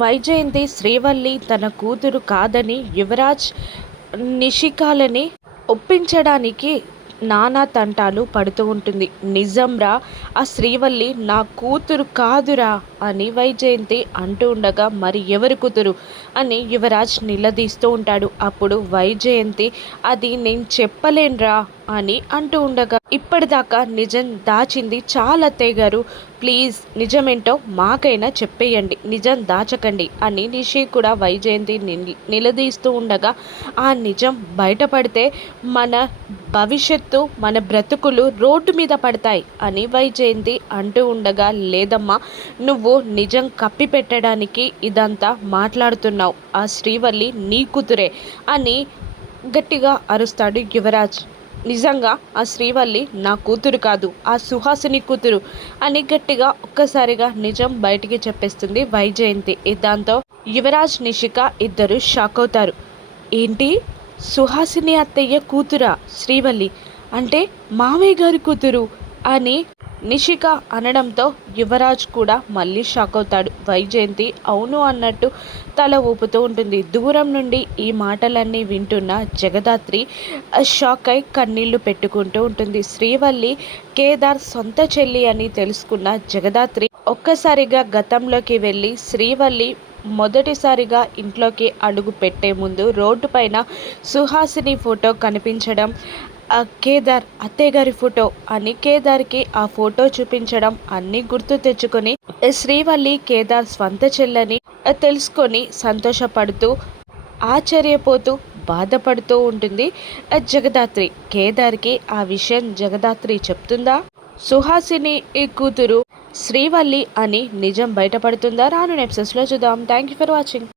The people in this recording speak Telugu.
వైజయంతి శ్రీవల్లి తన కూతురు కాదని యువరాజ్ నిషికాలని ఒప్పించడానికి నానా తంటాలు పడుతూ ఉంటుంది. నిజంరా, ఆ శ్రీవల్లి నా కూతురు కాదురా అని వైజయంతి అంటూ ఉండగా, మరి ఎవరి కూతురు అని యువరాజ్ నిలదీస్తూ ఉంటాడు. అప్పుడు వైజయంతి అది నేను చెప్పలేనురా అని అంటూ ఉండగా, ఇప్పటిదాకా నిజం దాచింది చాలా అత్తయ్య గారు, ప్లీజ్ నిజమేంటో మాకైనా చెప్పేయండి, నిజం దాచకండి అని నిషి కూడా వైజయంతి నిలదీస్తూ ఉండగా, ఆ నిజం బయటపడితే మన భవిష్యత్తు మన బ్రతుకులు రోడ్డు మీద పడతాయి అని వైజయంతి అంటూ ఉండగా, లేదమ్మా, నువ్వు నిజం కప్పి పెట్టడానికి ఇదంతా మాట్లాడుతున్నావు, ఆ శ్రీవల్లి నీ కూతురే అని గట్టిగా అరుస్తాడు యువరాజ్. నిజంగా ఆ శ్రీవల్లి నా కూతురు కాదు, ఆ సుహాసిని కూతురు అని గట్టిగా ఒక్కసారిగా నిజం బయటికి చెప్పేస్తుంది వైజయంతి. దాంతో యువరాజ్ నిషిక ఇద్దరు షాక్ అవుతారు. ఏంటి, సుహాసిని అత్తయ్య కూతురా శ్రీవల్లి, అంటే మామయ్య గారి కూతురు అని నిషిక అనడంతో యువరాజ్ కూడా మళ్ళీ షాక్ అవుతాడు. వైజయంతి అవును అన్నట్టు తల ఊపుతూ ఉంటుంది. దూరం నుండి ఈ మాటలన్నీ వింటున్న జగదాత్రి షాక్ అయి కన్నీళ్లు పెట్టుకుంటూ ఉంటుంది. శ్రీవల్లి కేదార్ సొంత చెల్లి అని తెలుసుకున్న జగదాత్రి ఒక్కసారిగా గతంలోకి వెళ్ళి శ్రీవల్లి మొదటిసారిగా ఇంట్లోకి అడుగు పెట్టే ముందు రోడ్డు పైన సుహాసిని ఫోటో కనిపించడం, కేదార్ అత్తయ్య గారి ఫోటో అని కేదార్కి ఆ ఫోటో చూపించడం అన్నీ గుర్తు తెచ్చుకొని శ్రీవల్లి కేదార్ స్వంత చెల్లని తెలుసుకొని సంతోషపడుతూ ఆశ్చర్యపోతూ బాధపడుతూ ఉంటుంది జగదాత్రి. కేదార్కి ఆ విషయం జగదాత్రి చెప్తుందా, సుహాసిని కూతురు శ్రీవల్లి అని నిజం బయటపడుతుందా? రాను ఎపిసోడ్స్లో చూద్దాం. Thank you for watching.